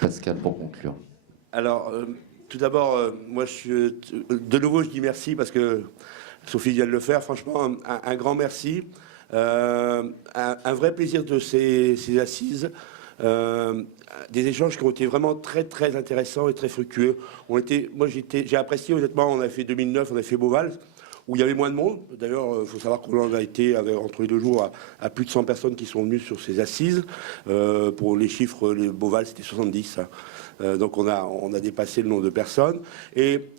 Pascal, pour conclure. Alors, tout d'abord, moi, de nouveau, je dis merci parce que Sophie vient de le faire. Franchement, un grand merci. Un vrai plaisir de ces assises. Des échanges qui ont été vraiment très, très intéressants et très fructueux. J'ai apprécié, honnêtement, on a fait 2009, on a fait Beauval, où il y avait moins de monde. D'ailleurs, il faut savoir qu'on en a été, entre les 2 jours, à plus de 100 personnes qui sont venues sur ces assises. Pour les chiffres, les Beauval, c'était 70. Hein. Donc on a dépassé le nombre de personnes. Et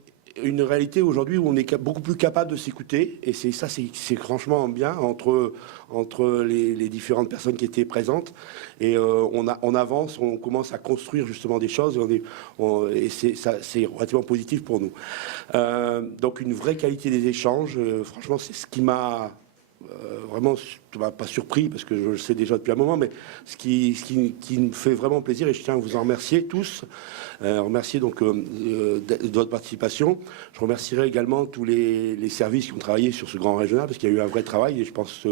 une réalité aujourd'hui où on est beaucoup plus capable de s'écouter, et c'est franchement bien entre les différentes personnes qui étaient présentes, et on avance, on commence à construire justement des choses, et c'est relativement positif pour nous. Donc une vraie qualité des échanges, franchement c'est ce qui m'a vraiment, pas surpris, parce que je le sais déjà depuis un moment, mais ce qui me fait vraiment plaisir, et je tiens à vous en remercier tous, remercier donc de votre participation. Je remercierai également tous les services qui ont travaillé sur ce grand régional, parce qu'il y a eu un vrai travail, et je pense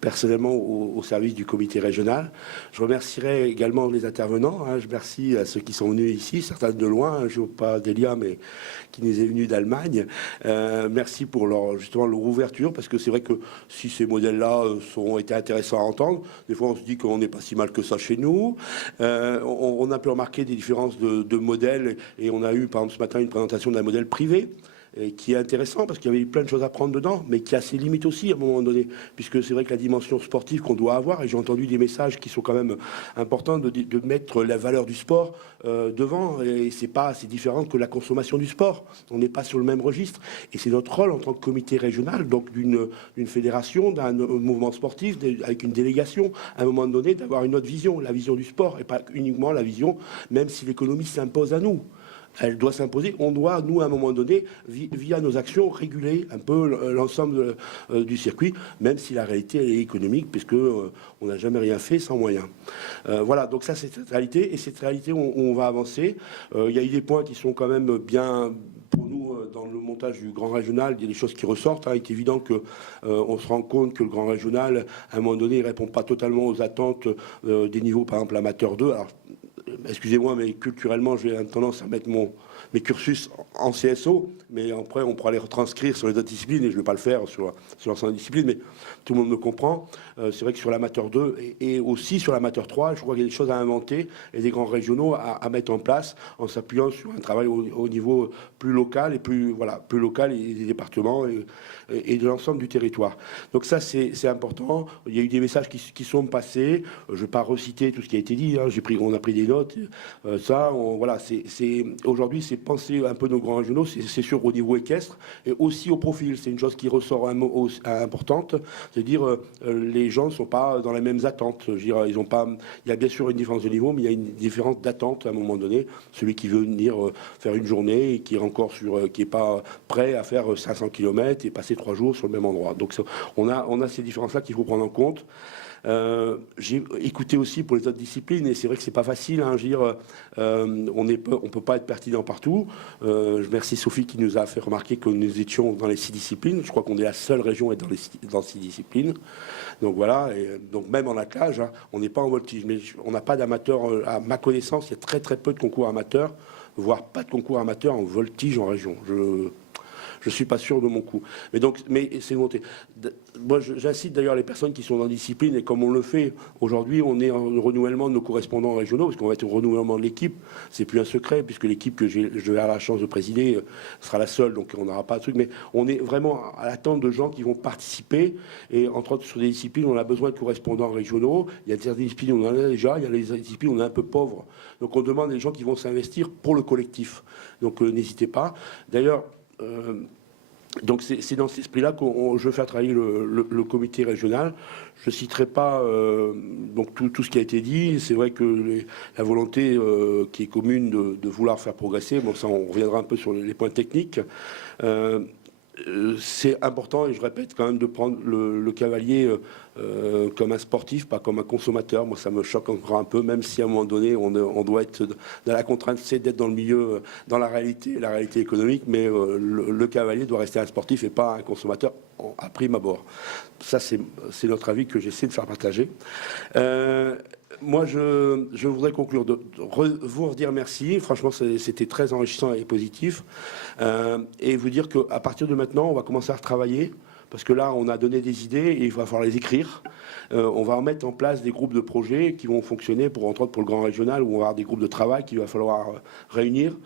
personnellement au service du comité régional. Je remercierai également les intervenants, hein. Je remercie à ceux qui sont venus ici, certains de loin, hein, je ne vois pas Delia, mais qui nous est venu d'Allemagne. Merci pour justement leur ouverture, parce que c'est vrai que si ces modèles-là ont été intéressants à entendre, des fois on se dit qu'on n'est pas si mal que ça chez nous. On a pu remarquer des différences de modèles, et on a eu par exemple ce matin une présentation d'un modèle privé, et qui est intéressant parce qu'il y avait plein de choses à prendre dedans, mais qui a ses limites aussi à un moment donné, puisque c'est vrai que la dimension sportive qu'on doit avoir, et j'ai entendu des messages qui sont quand même importants de mettre la valeur du sport devant, et c'est différent que la consommation du sport. On n'est pas sur le même registre, et c'est notre rôle en tant que comité régional, donc d'une fédération, d'un mouvement sportif, avec une délégation, à un moment donné, d'avoir une autre vision, la vision du sport, et pas uniquement la vision, même si l'économie s'impose à nous. Elle doit s'imposer. On doit, nous, à un moment donné, via nos actions, réguler un peu l'ensemble du circuit, même si la réalité elle est économique, puisque on n'a jamais rien fait sans moyens. Voilà, donc ça, c'est cette réalité, et cette réalité, on va avancer. Il y a eu des points qui sont quand même bien pour nous dans le montage du grand régional. Il y a des choses qui ressortent. Hein. Il est évident que on se rend compte que le grand régional, à un moment donné, il répond pas totalement aux attentes des niveaux, par exemple, amateur 2. Alors, excusez-moi, mais culturellement, j'ai tendance à mettre mes cursus en CSO, mais après, on pourra les retranscrire sur les autres disciplines, et je ne vais pas le faire sur l'ensemble des disciplines, mais tout le monde me comprend. C'est vrai que sur l'amateur 2 et aussi sur l'amateur 3, je crois qu'il y a des choses à inventer et des grands régionaux à mettre en place en s'appuyant sur un travail au niveau plus local, et plus local, et des départements et de l'ensemble du territoire. Donc ça, c'est important. Il y a eu des messages qui sont passés. Je ne vais pas reciter tout ce qui a été dit. Hein. On a pris des notes. Voilà, aujourd'hui, c'est penser un peu nos grands régionaux. C'est sûr au niveau équestre et aussi au profil. C'est une chose qui ressort importante. C'est-à-dire les gens ne sont pas dans les mêmes attentes. Je veux dire, ils ont pas. Il y a bien sûr une différence de niveau, mais il y a une différence d'attente à un moment donné. Celui qui veut venir faire une journée et qui est encore qui est pas prêt à faire 500 km et passer 3 jours sur le même endroit. Donc on a ces différences-là qu'il faut prendre en compte. J'ai écouté aussi pour les autres disciplines, et c'est vrai que c'est pas facile. Hein, je veux dire, on peut pas être pertinent partout. Je remercie Sophie qui nous a fait remarquer que nous étions dans les 6 disciplines. Je crois qu'on est la seule région à être dans 6 disciplines. Donc voilà. Et donc même en attelage, hein, on n'est pas en voltige, mais on n'a pas d'amateurs. À ma connaissance, il y a très très peu de concours amateurs, voire pas de concours amateurs en voltige en région. Je suis pas sûr de mon coup. Mais c'est monté. Moi, j'incite d'ailleurs les personnes qui sont dans la discipline, et comme on le fait aujourd'hui, on est en renouvellement de nos correspondants régionaux, parce qu'on va être au renouvellement de l'équipe. C'est plus un secret, puisque l'équipe que je vais avoir la chance de présider sera la seule, donc on n'aura pas de truc. Mais on est vraiment à l'attente de gens qui vont participer. Et entre autres, sur des disciplines, on a besoin de correspondants régionaux. Il y a certaines disciplines, on en a déjà. Il y a les disciplines, on est un peu pauvres. Donc on demande des gens qui vont s'investir pour le collectif. Donc n'hésitez pas. D'ailleurs, donc c'est dans cet esprit-là que je veux faire travailler le comité régional. Je ne citerai pas donc tout ce qui a été dit. C'est vrai que la volonté qui est commune de vouloir faire progresser, bon, ça on reviendra un peu sur les points techniques. C'est important, et je répète quand même, de prendre le cavalier comme un sportif, pas comme un consommateur. Moi, ça me choque encore un peu, même si à un moment donné, on doit être dans la contrainte, c'est d'être dans le milieu, dans la réalité économique, mais le cavalier doit rester un sportif et pas un consommateur à prime abord. Ça, c'est notre avis que j'essaie de faire partager. moi, je voudrais conclure vous redire merci. Franchement, c'était très enrichissant et positif. Et vous dire qu'à partir de maintenant, on va commencer à retravailler. Parce que là, on a donné des idées et il va falloir les écrire. On va mettre en place des groupes de projets qui vont fonctionner, entre autres pour le Grand Régional, où on va avoir des groupes de travail qu'il va falloir réunir.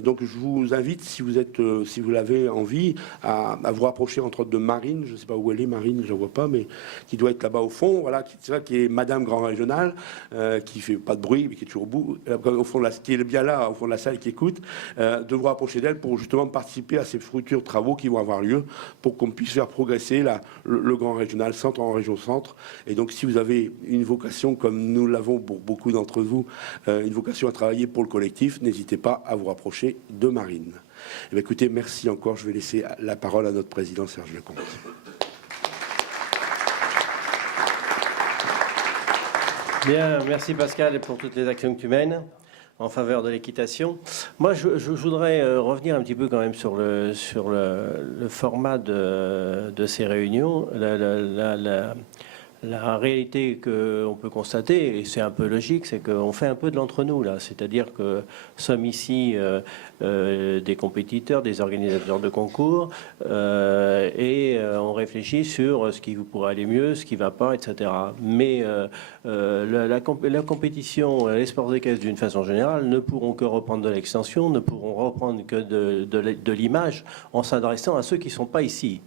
Donc je vous invite, si vous l'avez envie, à vous rapprocher entre autres de Marine, je ne sais pas où elle est, Marine, je ne la vois pas, mais qui doit être là-bas au fond, voilà, qui est Madame Grand Régional, qui fait pas de bruit, mais qui est toujours au bout, au fond qui est bien là, au fond de la salle, qui écoute, de vous rapprocher d'elle pour justement participer à ces futurs travaux qui vont avoir lieu, pour qu'on puisse faire progresser le Grand Régional Centre en région Centre. Et donc si vous avez une vocation, comme nous l'avons pour beaucoup d'entre vous, une vocation à travailler pour le collectif, n'hésitez pas à vous rapprocher de Marine. Eh bien, écoutez, merci encore. Je vais laisser la parole à notre président Serge Lecomte. Bien, merci Pascal pour toutes les actions que tu mènes en faveur de l'équitation. Moi, je voudrais revenir un petit peu quand même sur le format de ces réunions. La réalité qu'on peut constater, et c'est un peu logique, c'est qu'on fait un peu de l'entre-nous là. C'est-à-dire que sommes ici des compétiteurs, des organisateurs de concours, et on réfléchit sur ce qui pourrait aller mieux, ce qui ne va pas, etc. Mais la compétition, les sports équestres d'une façon générale, ne pourront que reprendre de l'extension, ne pourront reprendre que de l'image en s'adressant à ceux qui ne sont pas ici.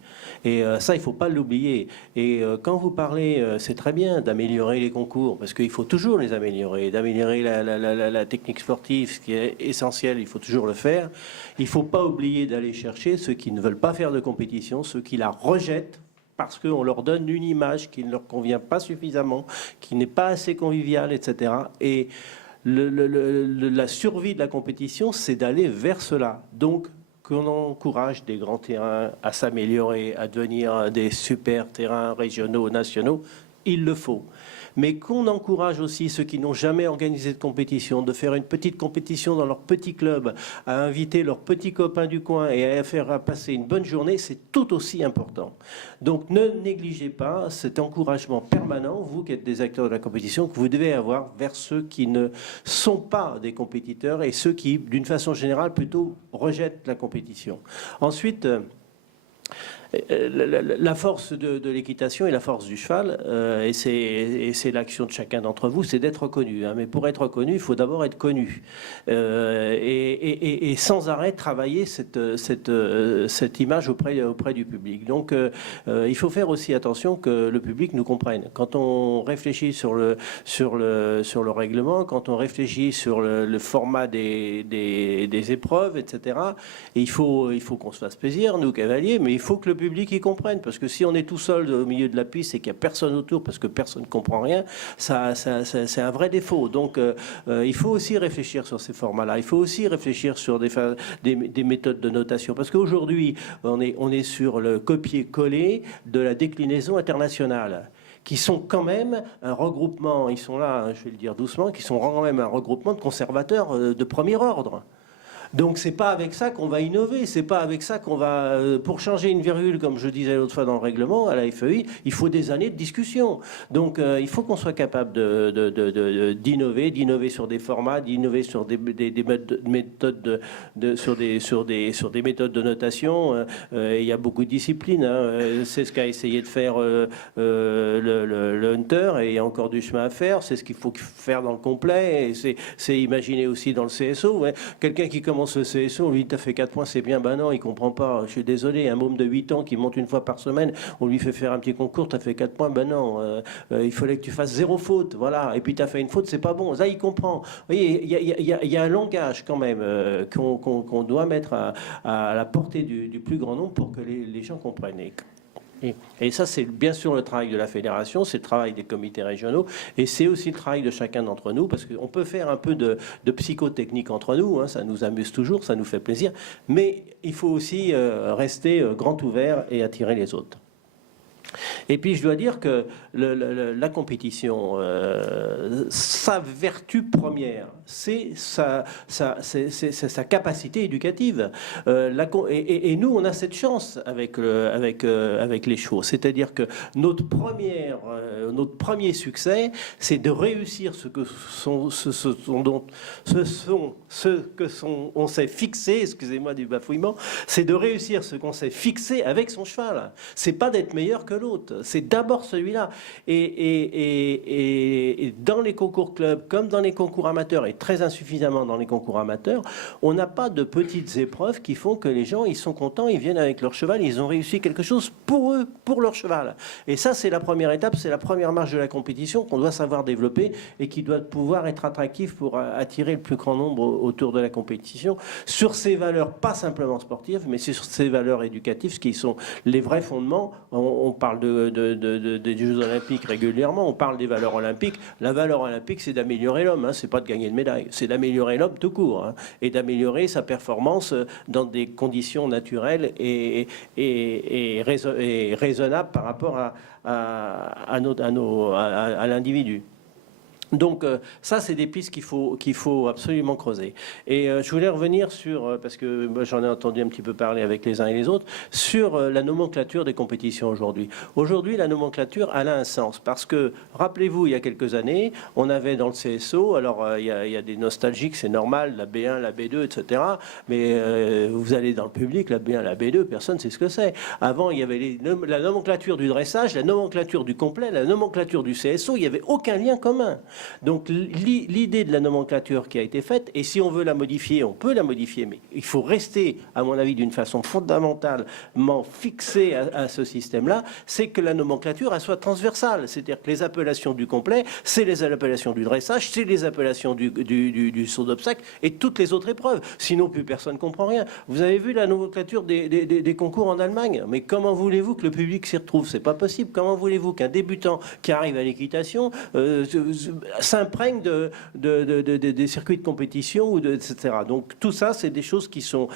Et ça, il ne faut pas l'oublier. Et quand vous parlez, c'est très bien d'améliorer les concours, parce qu'il faut toujours les améliorer, d'améliorer la technique sportive, ce qui est essentiel, il faut toujours le faire. Il ne faut pas oublier d'aller chercher ceux qui ne veulent pas faire de compétition, ceux qui la rejettent, parce qu'on leur donne une image qui ne leur convient pas suffisamment, qui n'est pas assez conviviale, etc. Et la survie de la compétition, c'est d'aller vers cela. Donc, qu'on encourage des grands terrains à s'améliorer, à devenir des super terrains régionaux, nationaux, il le faut. Mais qu'on encourage aussi ceux qui n'ont jamais organisé de compétition, de faire une petite compétition dans leur petit club, à inviter leurs petits copains du coin et à faire passer une bonne journée, c'est tout aussi important. Donc ne négligez pas cet encouragement permanent, vous qui êtes des acteurs de la compétition, que vous devez avoir vers ceux qui ne sont pas des compétiteurs et ceux qui, d'une façon générale, plutôt rejettent la compétition. Ensuite, la force de l'équitation et la force du cheval, et c'est l'action de chacun d'entre vous, c'est d'être reconnu. Hein. Mais pour être reconnu, il faut d'abord être connu. Et sans arrêt travailler cette image auprès du public. Donc il faut faire aussi attention que le public nous comprenne. Quand on réfléchit sur le règlement, quand on réfléchit sur le format des épreuves, etc., et il faut qu'on se fasse plaisir, nous cavaliers, mais il faut que le public y comprenne, parce que si on est tout seul au milieu de la piste et qu'il n'y a personne autour parce que personne ne comprend rien, c'est un vrai défaut. Donc il faut aussi réfléchir sur ces formats-là, il faut aussi réfléchir sur des méthodes de notation, parce qu'aujourd'hui on est sur le copier-coller de la déclinaison internationale, qui sont quand même un regroupement, ils sont là, je vais le dire doucement, qui sont quand même un regroupement de conservateurs de premier ordre. Donc c'est pas avec ça qu'on va innover, c'est pas avec ça qu'on va... Pour changer une virgule, comme je disais l'autre fois dans le règlement, à la FEI, il faut des années de discussion. Donc il faut qu'on soit capable d'innover sur des formats, d'innover sur des méthodes sur des méthodes de notation. Il y a beaucoup de disciplines. Hein. C'est ce qu'a essayé de faire le Hunter, et il y a encore du chemin à faire. C'est ce qu'il faut faire dans le complet. C'est imaginer aussi dans le CSO. Ouais. Quelqu'un qui commence le CSO, on lui dit t'as fait 4 points, c'est bien. Ben non, il comprend pas. Je suis désolé, un môme de 8 ans qui monte une fois par semaine, on lui fait faire un petit concours, t'as fait 4 points, ben non, il fallait que tu fasses 0 faute, voilà. Et puis t'as fait une faute, c'est pas bon. Ça, il comprend. Vous voyez, il y a un langage quand même qu'on doit mettre à la portée du plus grand nombre pour que les gens comprennent. Et ça, c'est bien sûr le travail de la fédération, c'est le travail des comités régionaux, et c'est aussi le travail de chacun d'entre nous, parce qu'on peut faire un peu de psychotechnique entre nous, hein, ça nous amuse toujours, ça nous fait plaisir, mais il faut aussi rester grand ouvert et attirer les autres. Et puis je dois dire que la compétition, sa vertu première, c'est sa capacité éducative. Et nous, on a cette chance avec les chevaux. C'est-à-dire que notre premier succès, c'est de réussir ce que on s'est fixé, excusez-moi du bafouillement, c'est de réussir ce qu'on s'est fixé avec son cheval. C'est pas d'être meilleur que l'autre, c'est d'abord celui-là. Et dans les concours clubs, comme dans les concours amateurs, et très insuffisamment dans les concours amateurs, on n'a pas de petites épreuves qui font que les gens, ils sont contents, ils viennent avec leur cheval, ils ont réussi quelque chose pour eux, pour leur cheval. Et ça, c'est la première étape, c'est la première marche de la compétition qu'on doit savoir développer et qui doit pouvoir être attractif pour attirer le plus grand nombre autour de la compétition, sur ces valeurs, pas simplement sportives, mais sur ces valeurs éducatives, qui sont les vrais fondements. On parle des Jeux Olympiques régulièrement, on parle des valeurs olympiques. La valeur olympique, c'est d'améliorer l'homme, hein, c'est pas de gagner de médaille, c'est d'améliorer l'homme tout court, hein, et d'améliorer sa performance dans des conditions naturelles et raisonnables par rapport à l'individu. Donc ça, c'est des pistes qu'il faut absolument creuser. Et je voulais revenir sur, parce que moi j'en ai entendu un petit peu parler avec les uns et les autres, sur la nomenclature des compétitions aujourd'hui. Aujourd'hui, la nomenclature, elle a un sens, parce que, rappelez-vous, il y a quelques années, on avait dans le CSO, alors il y a des nostalgiques, c'est normal, la B1, la B2, etc. Mais vous allez dans le public, la B1, la B2, personne ne sait ce que c'est. Avant, il y avait la nomenclature du dressage, la nomenclature du complet, la nomenclature du CSO, il n'y avait aucun lien commun. Donc l'idée de la nomenclature qui a été faite, et si on veut la modifier, on peut la modifier, mais il faut rester, à mon avis, d'une façon fondamentalement fixée à ce système-là, c'est que la nomenclature, elle soit transversale. C'est-à-dire que les appellations du complet, c'est les appellations du dressage, c'est les appellations du saut d'obstacle et toutes les autres épreuves. Sinon, plus personne ne comprend rien. Vous avez vu la nomenclature des concours en Allemagne, mais comment voulez-vous que le public s'y retrouve? C'est pas possible. Comment voulez-vous qu'un débutant qui arrive à l'équitation s'imprègne des circuits de compétition, etc. Donc tout ça, c'est des choses qui sont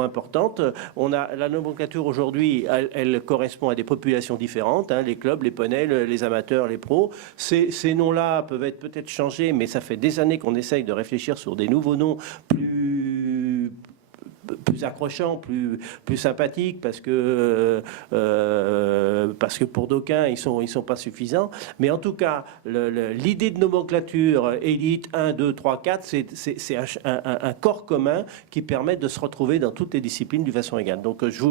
importantes. On a la nomenclature aujourd'hui, elle correspond à des populations différentes, hein, les clubs, les poneys, les amateurs, les pros. Ces noms-là peuvent être peut-être changés, mais ça fait des années qu'on essaye de réfléchir sur des nouveaux noms plus accrochants, plus sympathiques, parce que pour d'aucuns, ils sont pas suffisants. Mais en tout cas, l'idée de nomenclature élite 1, 2, 3, 4, c'est un corps commun qui permet de se retrouver dans toutes les disciplines d'une façon égale. Donc je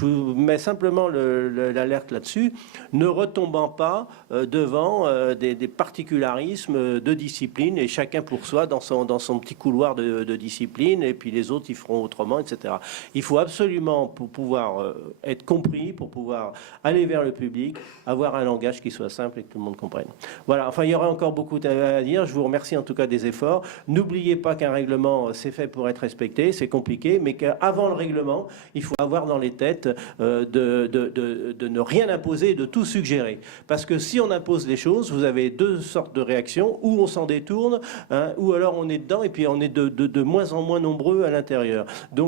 vous mets simplement l'alerte là-dessus, ne retombant pas devant des particularismes de discipline, et chacun pour soi dans son petit couloir de discipline, et puis les autres, ils feront autrement, etc. Il faut absolument, pour pouvoir être compris, pour pouvoir aller vers le public, avoir un langage qui soit simple et que tout le monde comprenne. Voilà, enfin, il y aura encore beaucoup à dire. Je vous remercie en tout cas des efforts. N'oubliez pas qu'un règlement, c'est fait pour être respecté, c'est compliqué, mais qu'avant le règlement, il faut avoir dans les têtes de ne rien imposer et de tout suggérer. Parce que si on impose les choses, vous avez deux sortes de réactions, ou on s'en détourne, hein, ou alors on est dedans et puis on est de moins en moins nombreux à l'intérieur. Donc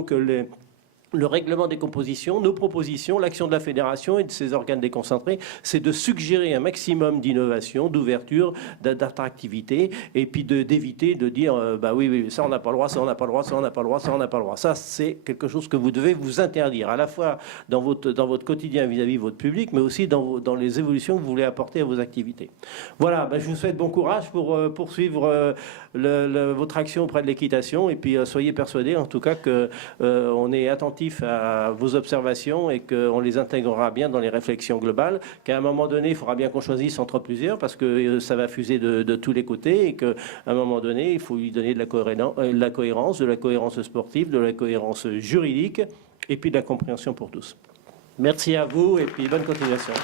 le règlement des compositions, nos propositions, l'action de la fédération et de ses organes déconcentrés, c'est de suggérer un maximum d'innovation, d'ouverture, d'attractivité, et puis d'éviter de dire bah oui, ça on n'a pas le droit, ça on n'a pas le droit, ça on n'a pas le droit, ça on n'a pas le droit. Ça, c'est quelque chose que vous devez vous interdire, à la fois dans votre quotidien vis-à-vis de votre public, mais aussi dans les évolutions que vous voulez apporter à vos activités. Voilà, bah, je vous souhaite bon courage pour poursuivre votre action auprès de l'équitation, et puis soyez persuadés en tout cas qu'on est attentif à vos observations et qu'on les intégrera bien dans les réflexions globales, qu'à un moment donné, il faudra bien qu'on choisisse entre plusieurs, parce que ça va fuser de tous les côtés, et qu'à un moment donné, il faut lui donner de la cohérence sportive, de la cohérence juridique, et puis de la compréhension pour tous. Merci à vous, et puis bonne continuation.